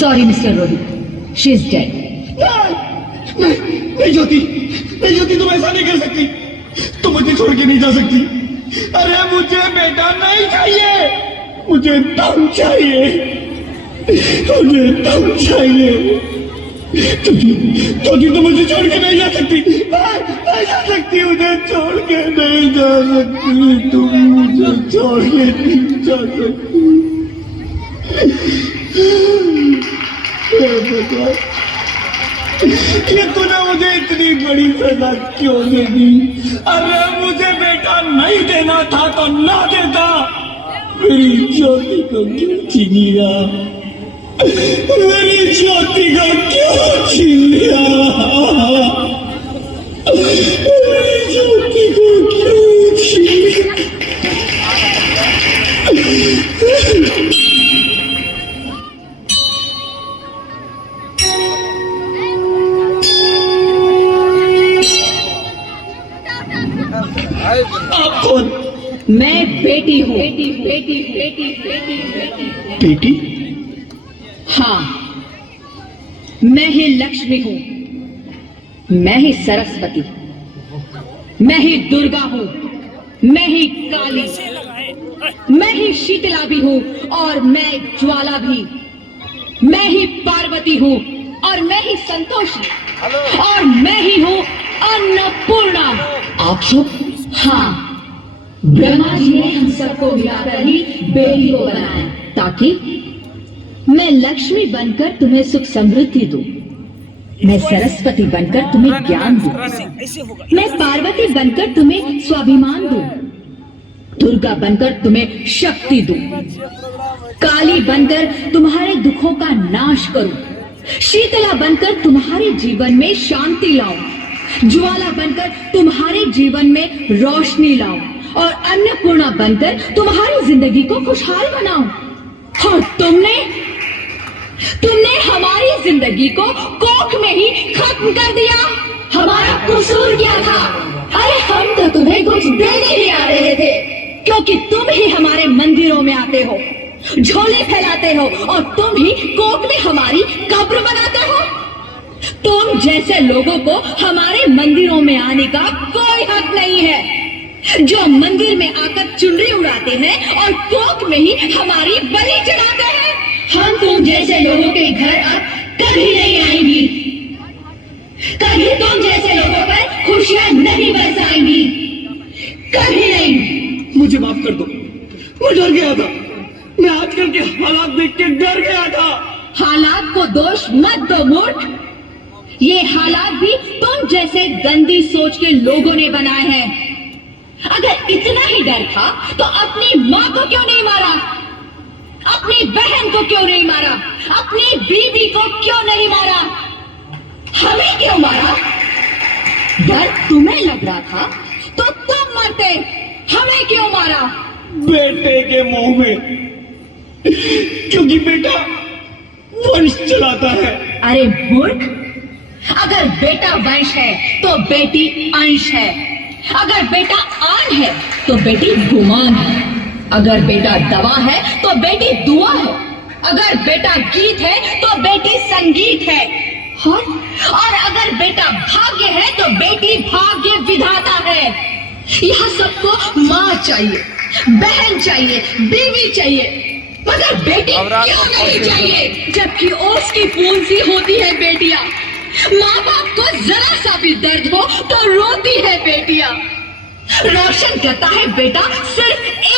Sorry mister Rohit, she is dead. नहीं ज्योति, नहीं ज्योति, तुम ऐसा नहीं कर सकती। तुम मुझे छोड़ के नहीं जा सकती। अरे मुझे बेटा नहीं चाहिए, मुझे दम चाहिए, मुझे दम चाहिए। ज्योति तुम मुझे छोड़ के नहीं जा सकती, नहीं जा सकती, मुझे छोड़ के नहीं जा सकती, तुम मुझे छोड़ के नहीं जा सकती। ये तूने मुझे इतनी बड़ी सजा क्यों दे दी? अरे मुझे बेटा नहीं देना था तो ना देता, मेरी ज्योति को क्यों छीन लिया? मेरी ज्योति को क्यों छीन लिया? मेरी ज्योति को क्यों छीन लिया? आप कौन? मैं बेटी हूँ। बेटी? हाँ, मैं ही लक्ष्मी हूँ, मैं ही सरस्वती, मैं ही दुर्गा हूँ, मैं ही काली, मैं ही शीतला भी हूँ और मैं ज्वाला भी, मैं ही पार्वती हूँ और मैं ही संतोषी, और मैं ही हूँ अन्नपूर्णा। आप सब? हाँ, ब्रह्मा जी ने हम सबको मिलाकर ही बेटी को बनाया ताकि मैं लक्ष्मी बनकर तुम्हें सुख समृद्धि दूं, मैं सरस्वती बनकर तुम्हें ज्ञान दूं, मैं पार्वती बनकर तुम्हें स्वाभिमान दूं, दुर्गा बनकर तुम्हें शक्ति दूं, काली बनकर तुम्हारे दुखों का नाश करूं, शीतला बनकर तुम्हारे जीवन में शांति लाऊं, ज्वाला बनकर तुम्हारे जीवन में रोशनी लाऊं और अन्नपूर्णा बनकर तुम्हारी जिंदगी को खुशहाल बनाऊं। और तुमने हमारी जिंदगी को कोख में ही खत्म कर दिया। हमारा कसूर क्या था? अरे हम तो तुम्हें कुछ देने ही आ रहे थे, क्योंकि तुम ही हमारे मंदिरों में आते हो, झोले फैलाते हो और तुम ही कोख में हमारी कब्र बनाते हो। तुम जैसे लोगों को हमारे मंदिरों में आने का कोई हक नहीं है, जो मंदिर में आकर चुनरी उड़ाते हैं और कोख में ही हमारी बलि चढ़ाते हैं। हम तुम जैसे लोगों के घर अब कभी नहीं आएंगी, कभी तुम जैसे लोगों पर खुशियां नहीं बरसाएंगी, कभी नहीं। मुझे माफ कर दो, मैं डर गया था, मैं आजकल के हालात देख के डर गया था। हालात को दोष मत दो मूर्ख, ये हालात भी तुम जैसे गंदी सोच के लोगों ने बनाए हैं। अगर इतना ही डर था तो अपनी माँ को क्यों नहीं मारा, अपनी बहन को क्यों नहीं मारा, अपनी बीवी को क्यों नहीं मारा, हमें क्यों मारा? डर तुम्हें लग रहा था तो तुम मरते, हमें क्यों मारा? बेटे के मुंह में, क्योंकि बेटा वंश चलाता है। अरे मूर्ख, अगर बेटा वंश है तो बेटी अंश है, अगर बेटा आन है तो बेटी गुमान है, अगर बेटा दवा है तो बेटी दुआ है, अगर बेटा गीत है तो बेटी संगीत है, और अगर बेटा भाग्य है तो बेटी भाग्य विधाता है। यहाँ सबको माँ चाहिए, बहन चाहिए, बीवी चाहिए, मगर बेटी क्यों नहीं चाहिए? जबकि ओस की पूंज सी होती है बेटियां, माँ बाप को जरा सा भी दर्द हो तो रोती है बेटियां, रोशन करता है बेटा सिर्फ